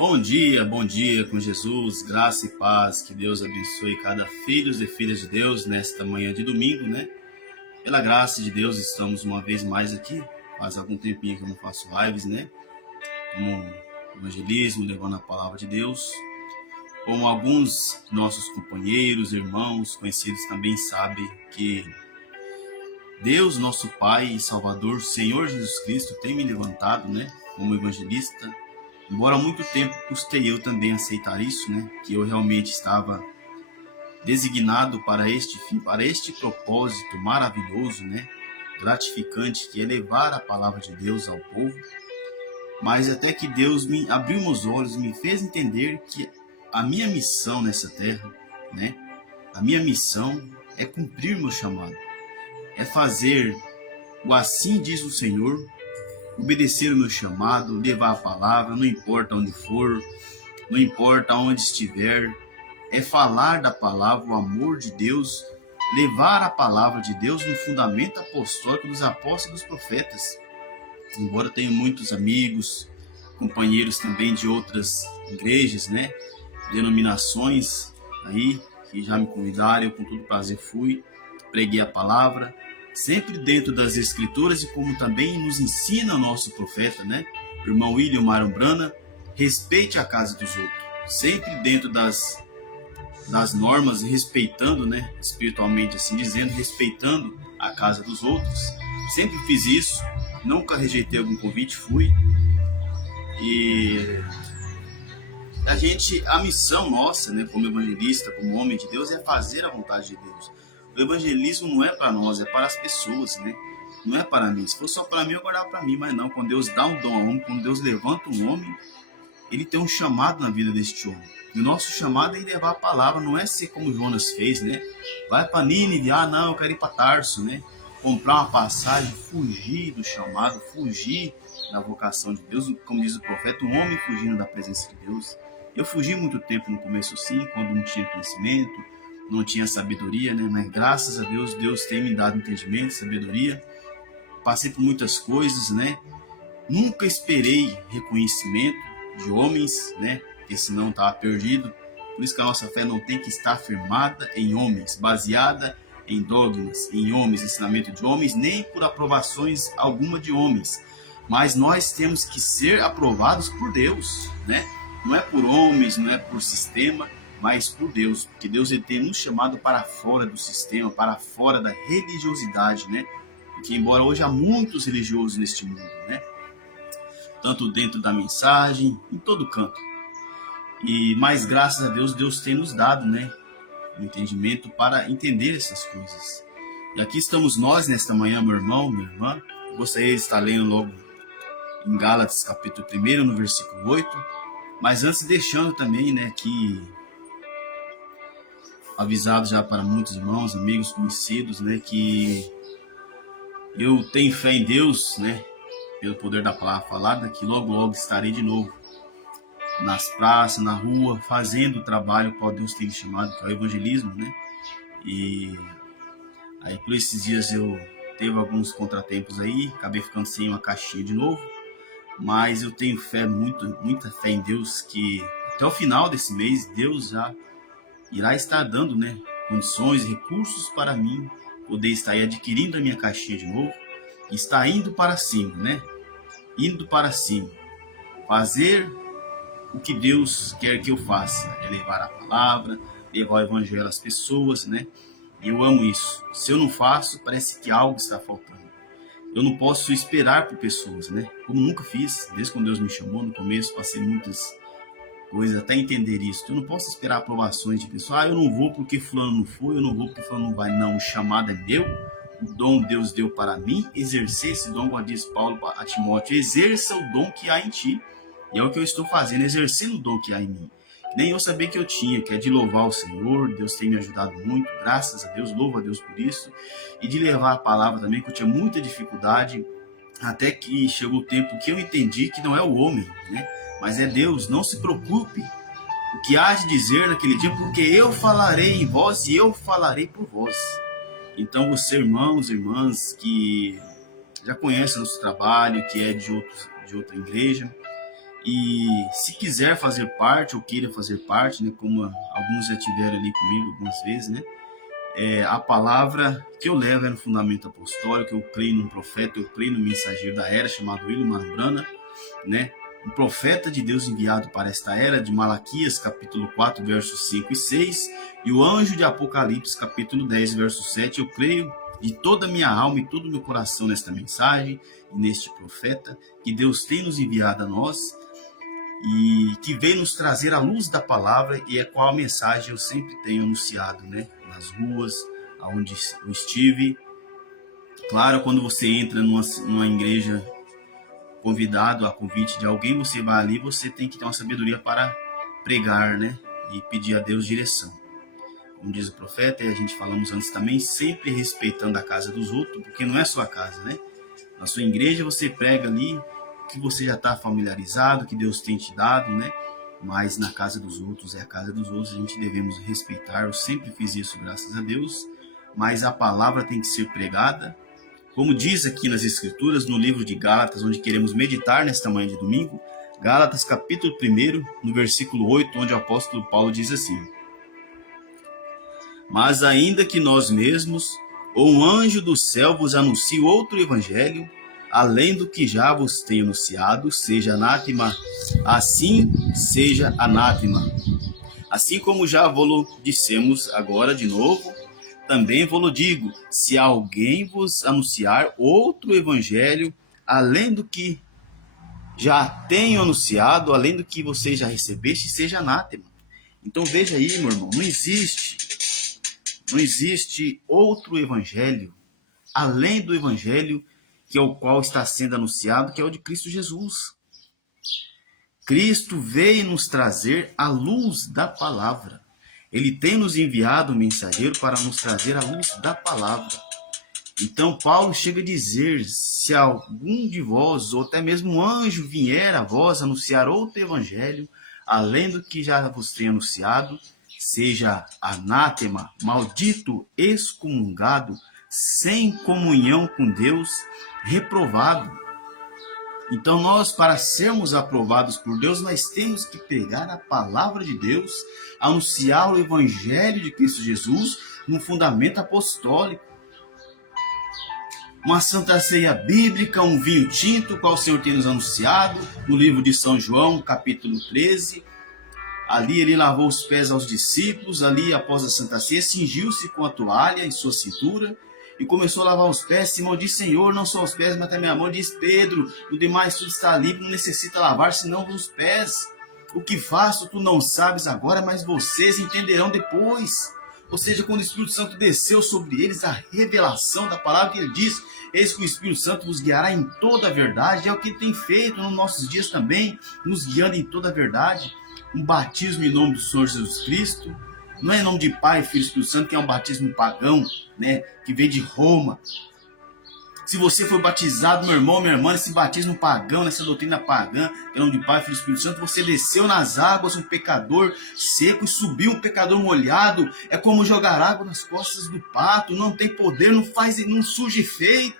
Bom dia com Jesus, graça e paz, que Deus abençoe cada filho e filha de Deus nesta manhã de domingo, né? Pela graça de Deus, estamos uma vez mais aqui, faz algum tempinho que eu não faço lives, né? Como evangelismo, levando a palavra de Deus. Como alguns nossos companheiros, irmãos, conhecidos também sabem que Deus, nosso Pai e Salvador, Senhor Jesus Cristo, tem me levantado, né? Como evangelista. Embora há muito tempo custei eu também aceitar isso, né? Que eu realmente estava designado para este fim, para este propósito maravilhoso, né? Gratificante, que é levar a palavra de Deus ao povo. Mas até que Deus me abriu meus olhos, me fez entender que a minha missão nessa terra, né? A minha missão é cumprir meu chamado, é fazer o assim diz o Senhor, obedecer o meu chamado, levar a palavra, não importa onde for, não importa onde estiver, é falar da palavra, o amor de Deus, levar a palavra de Deus no fundamento apostólico dos apóstolos e dos profetas. Embora eu tenha muitos amigos, companheiros também de outras igrejas, né, denominações aí, que já me convidaram, eu com todo prazer fui, preguei a palavra, sempre dentro das escrituras, e como também nos ensina o nosso profeta, né? O irmão William Maron Brana, respeite a casa dos outros, sempre dentro das normas, respeitando, né? Espiritualmente assim dizendo, respeitando a casa dos outros. Sempre fiz isso, nunca rejeitei algum convite, fui. E a missão nossa, né, como evangelista, como homem de Deus, é fazer a vontade de Deus. O evangelismo não é para nós, é para as pessoas, né? Não é para mim. Se for só para mim, eu guardava para mim, mas não. Quando Deus dá um dom a um homem, quando Deus levanta um homem, ele tem um chamado na vida deste homem. E o nosso chamado é levar a palavra, não é ser como Jonas fez, né? Vai para Nínive, não, eu quero ir para Tarso, né? Comprar uma passagem, fugir do chamado, fugir da vocação de Deus, como diz o profeta, um homem fugindo da presença de Deus. Eu fugi muito tempo no começo, sim, quando não tinha conhecimento, não tinha sabedoria, né? Mas graças a Deus, Deus tem me dado entendimento, sabedoria. Passei por muitas coisas, né? Nunca esperei reconhecimento de homens, né? Porque senão estava perdido. Por isso que a nossa fé não tem que estar firmada em homens, baseada em dogmas, em homens, ensinamento de homens, nem por aprovações alguma de homens. Mas nós temos que ser aprovados por Deus, né? Não é por homens, não é por sistema, mas por Deus, porque Deus ele tem nos chamado para fora do sistema, para fora da religiosidade, né? Porque embora hoje há muitos religiosos neste mundo, né? Tanto dentro da mensagem, em todo canto. Mas graças a Deus, Deus tem nos dado, né, um entendimento para entender essas coisas. E aqui estamos nós nesta manhã, meu irmão, minha irmã. Eu gostaria de estar lendo logo em Gálatas, capítulo 1, no versículo 8. Mas antes deixando também, né, que avisado já para muitos irmãos, amigos, conhecidos, né, que eu tenho fé em Deus, né, pelo poder da palavra falada, que logo logo estarei de novo nas praças, na rua, fazendo o trabalho qual Deus tem me chamado, que é o evangelismo, né. E aí por esses dias eu teve alguns contratempos aí, acabei ficando sem uma caixinha de novo, mas eu tenho fé, muita fé em Deus, que até o final desse mês Deus já irá estar dando, né, condições, recursos para mim poder estar aí adquirindo a minha caixinha de novo, e estar indo para cima, né, indo para cima, fazer o que Deus quer que eu faça, é levar a palavra, levar o evangelho às pessoas, né, e eu amo isso. Se eu não faço, parece que algo está faltando. Eu não posso esperar por pessoas, né, como nunca fiz, desde quando Deus me chamou no começo, passei muitas coisas até entender isso. Eu não posso esperar aprovações de pessoas. Eu não vou porque fulano não foi, eu não vou porque fulano não vai. Não, o chamado é meu, o dom Deus deu para mim, exercer esse dom, como diz Paulo a Timóteo, exerça o dom que há em ti. E é o que eu estou fazendo, exercendo o dom que há em mim. Nem eu sabia que eu tinha, que é de louvar o Senhor. Deus tem me ajudado muito, graças a Deus, louvo a Deus por isso. E de levar a palavra também, que eu tinha muita dificuldade, até que chegou o tempo que eu entendi que não é o homem, né, mas é Deus. Não se preocupe o que há de dizer naquele dia, porque eu falarei em vós e eu falarei por vós. Então você, irmãos e irmãs que já conhecem nosso trabalho, que é de outra igreja, E se quiser fazer parte ou queira fazer parte, né, como alguns já tiveram ali comigo algumas vezes, né, a palavra que eu levo é no fundamento apostólico. Eu creio num profeta, eu creio no mensageiro da era chamado William Marbrana, né, um profeta de Deus enviado para esta era, de Malaquias capítulo 4, versos 5 e 6, e o anjo de Apocalipse capítulo 10, verso 7. Eu creio de toda a minha alma e todo o meu coração nesta mensagem e neste profeta que Deus tem nos enviado a nós e que veio nos trazer a luz da palavra, e é qual a mensagem eu sempre tenho anunciado, né, nas ruas, aonde eu estive. Claro, quando você entra numa igreja convidado a convite de alguém, você vai ali, você tem que ter uma sabedoria para pregar, né, e pedir a Deus direção. Como diz o profeta, e a gente falamos antes também, sempre respeitando a casa dos outros, porque não é sua casa, né? Na sua igreja você prega ali que você já está familiarizado, que Deus tem te dado, né? Mas na casa dos outros, é a casa dos outros, a gente devemos respeitar. Eu sempre fiz isso, graças a Deus, mas a palavra tem que ser pregada, como diz aqui nas Escrituras, no livro de Gálatas, onde queremos meditar nesta manhã de domingo. Gálatas capítulo 1, no versículo 8, onde o apóstolo Paulo diz assim: mas ainda que nós mesmos, ou um anjo do céu vos anuncie outro evangelho, além do que já vos tenho anunciado, seja anátema, assim seja anátema. Assim como já vos dissemos agora de novo, também vos digo, se alguém vos anunciar outro evangelho, além do que já tenho anunciado, além do que vocês já recebeste, seja anátema. Então veja aí, meu irmão, não existe outro evangelho, além do evangelho que é o qual está sendo anunciado, que é o de Cristo Jesus. Cristo veio nos trazer a luz da palavra. Ele tem nos enviado um mensageiro para nos trazer a luz da palavra. Então Paulo chega a dizer, se algum de vós, ou até mesmo um anjo vier a vós anunciar outro evangelho, além do que já vos tenho anunciado, seja anátema, maldito, excomungado, sem comunhão com Deus, reprovado. Então nós, para sermos aprovados por Deus, nós temos que pregar a palavra de Deus, anunciar o evangelho de Cristo Jesus no fundamento apostólico. Uma santa ceia bíblica, um vinho tinto, qual o Senhor tem nos anunciado no livro de São João, capítulo 13. Ali ele lavou os pés aos discípulos, ali após a santa ceia, cingiu-se com a toalha em sua cintura e começou a lavar os pés. Simão disse: Senhor, não só os pés, mas também a mão. Diz Pedro: o demais tudo está livre, não necessita lavar senão os pés. O que faço tu não sabes agora, mas vocês entenderão depois. Ou seja, quando o Espírito Santo desceu sobre eles, a revelação da palavra, que ele diz: eis que o Espírito Santo vos guiará em toda a verdade. É o que ele tem feito nos nossos dias também, nos guiando em toda a verdade. Um batismo em nome do Senhor Jesus Cristo, não é em nome de Pai, Filho e Espírito Santo, que é um batismo pagão, né, que vem de Roma. Se você foi batizado, meu irmão, minha irmã, nesse batismo pagão, nessa doutrina pagã, que é em nome de Pai, Filho e Espírito Santo, você desceu nas águas um pecador seco e subiu um pecador molhado. É como jogar água nas costas do pato, não tem poder, não surge efeito.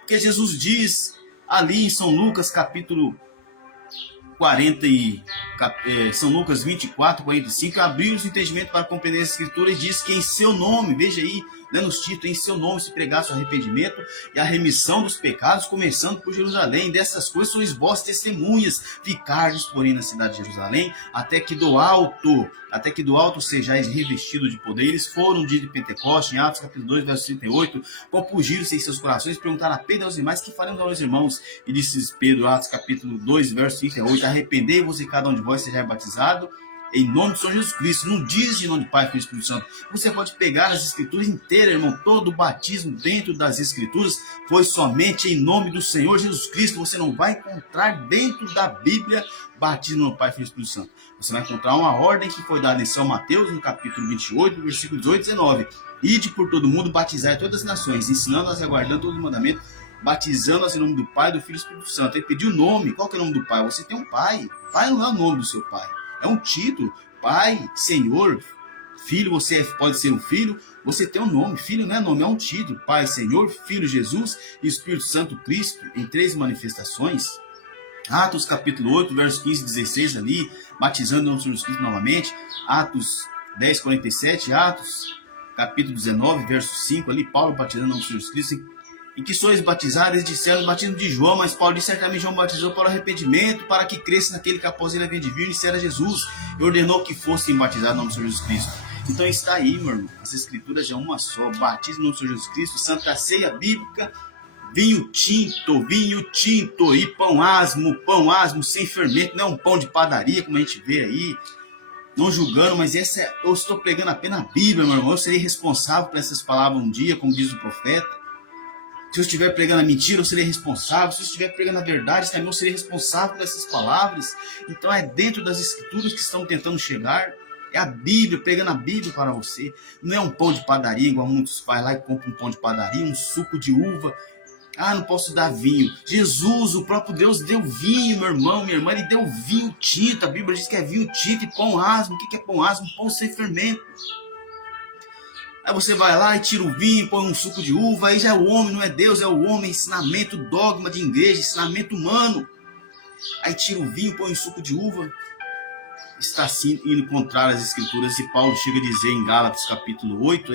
Porque Jesus diz ali em São Lucas, capítulo 40 São Lucas 24, 45, abriu os entendimentos para compreender as escrituras e diz que em seu nome, veja aí, né, nos títulos, em seu nome se pregasse o arrependimento e a remissão dos pecados, começando por Jerusalém. Dessas coisas sois vós testemunhas, ficardes, porém, na cidade de Jerusalém, até que do alto sejais revestido de poder. Eles foram no dia de Pentecostes, em Atos capítulo 2, verso 38, compungiram-se em seus corações, perguntaram a Pedro e aos demais: que faremos aos irmãos? E disse Pedro, Atos capítulo 2, verso 38, arrependei-vos e cada um de vós seja batizado em nome do Senhor Jesus Cristo. Não diz em nome do Pai, Filho e Espírito Santo. Você pode pegar as escrituras inteiras, irmão. Todo o batismo dentro das escrituras foi somente em nome do Senhor Jesus Cristo. Você não vai encontrar dentro da Bíblia batismo no Pai, Filho e Espírito Santo. Você vai encontrar uma ordem que foi dada em São Mateus, no capítulo 28, versículo 18 e 19. Ide por todo mundo, batizai todas as nações, ensinando-as e aguardando todo o mandamento, batizando-as em nome do Pai, do Filho e do Espírito Santo. Ele pediu o nome. Qual que é o nome do Pai? Você tem um Pai. Pai não é o nome do seu Pai. É um título, Pai, Senhor, Filho. Você pode ser um filho, você tem um nome. Filho não é nome, é um título. Pai, Senhor, Filho, Jesus e Espírito Santo, Cristo, em 3 manifestações. Atos capítulo 8, versos 15 e 16 ali, batizando no nome do Senhor Jesus Cristo novamente. Atos 10, 47, Atos capítulo 19, verso 5 ali, Paulo batizando no nome do Senhor Jesus Cristo. Em que sois batizados, eles disseram o batismo de João, mas Paulo disse, certamente João batizou para o arrependimento, para que cresça naquele que após ele havia de vir, e era Jesus, e ordenou que fossem batizados no nome do Senhor Jesus Cristo. Então está aí, meu irmão, as escrituras já uma só, batismo no nome do Senhor Jesus Cristo, Santa Ceia Bíblica, vinho tinto e pão asmo sem fermento, não é um pão de padaria, como a gente vê aí, não julgando, mas eu estou pregando apenas a Bíblia, meu irmão, eu serei responsável por essas palavras um dia, como diz o profeta. Se eu estiver pregando a mentira, eu serei responsável. Se eu estiver pregando a verdade, também eu serei responsável por essas palavras. Então é dentro das escrituras que estão tentando chegar. É a Bíblia, pregando a Bíblia para você. Não é um pão de padaria, igual muitos fazem lá e compram um pão de padaria, um suco de uva. Ah, não posso dar vinho. Jesus, o próprio Deus, deu vinho, meu irmão, minha irmã. Ele deu vinho tinto. A Bíblia diz que é vinho tinto e pão asmo. O que é pão asmo? Pão sem fermento. Aí você vai lá e tira o vinho, põe um suco de uva, aí já é o homem, não é Deus, é o homem, ensinamento, dogma de igreja, ensinamento humano. Aí tira o vinho, põe um suco de uva, está assim indo contrário às escrituras, e Paulo chega a dizer em Gálatas capítulo 8,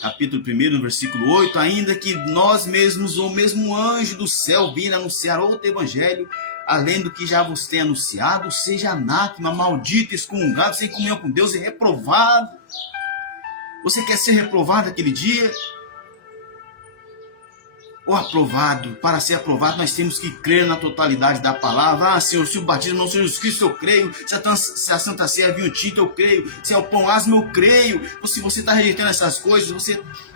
capítulo 1, no versículo 8, ainda que nós mesmos, ou mesmo anjo do céu, vindo anunciar outro evangelho, além do que já vos tem anunciado, seja anátema, maldito, excomungado, sem comunhão com Deus e reprovado. Você quer ser reprovado aquele dia? Ou aprovado? Para ser aprovado, nós temos que crer na totalidade da palavra. Ah, Senhor, se o batismo não seja Jesus Cristo, eu creio. Se a Santa Ceia é vinho tinto, eu creio. Se é o pão asmo, eu creio. Se você está rejeitando essas coisas,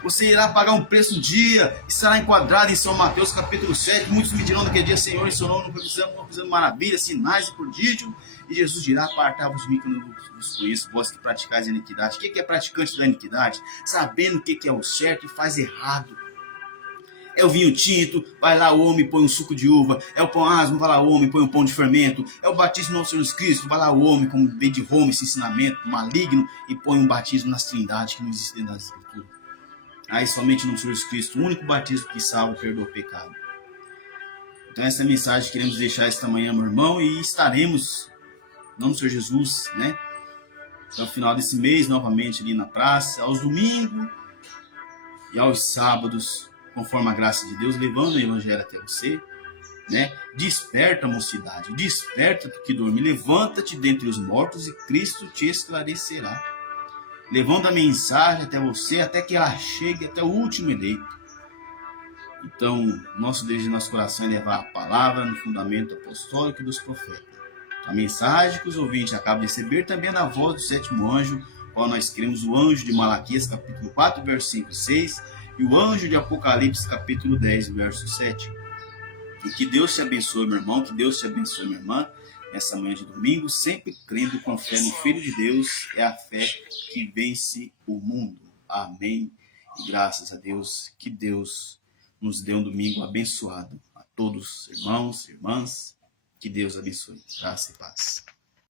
você irá pagar um preço um dia. Estará enquadrado em São Mateus capítulo 7. Muitos me dirão naquele dia, Senhor, em seu nome, não fazendo maravilhas, sinais e prodígios. E Jesus dirá, apartai-vos de mim, que eu não vos conheço, vós que praticais a iniquidade. O que é praticante da iniquidade? Sabendo o que é o certo e faz errado. É o vinho tinto, vai lá o homem põe um suco de uva. É o pão asmo, vai lá o homem põe um pão de fermento. É o batismo no Senhor Jesus Cristo, vai lá o homem com bem de Roma, esse ensinamento maligno, e põe um batismo nas trindades que não existem nas escrituras. Aí somente no Senhor Jesus Cristo, o único batismo que salva e perdoa o pecado. Então essa é a mensagem que queremos deixar esta manhã, meu irmão, e estaremos, no Senhor Jesus, né? Até o final desse mês, novamente ali na praça, aos domingos e aos sábados, conforme a graça de Deus, levando o evangelho até você, né? Desperta, mocidade, desperta tu que dorme, levanta-te dentre os mortos e Cristo te esclarecerá. Levando a mensagem até você, até que ela chegue até o último eleito. Então, nosso desejo de nosso coração é levar a palavra no fundamento apostólico dos profetas. A mensagem que os ouvintes acabam de receber também é da voz do sétimo anjo, qual nós queremos o anjo de Malaquias, capítulo 4, verso 5 e 6, e o anjo de Apocalipse, capítulo 10, verso 7. E que Deus te abençoe, meu irmão, que Deus te abençoe, minha irmã, nessa manhã de domingo, sempre crendo com fé no Filho de Deus, é a fé que vence o mundo. Amém. E graças a Deus, que Deus nos dê um domingo abençoado. A todos, irmãos, irmãs, que Deus abençoe. Graça e paz.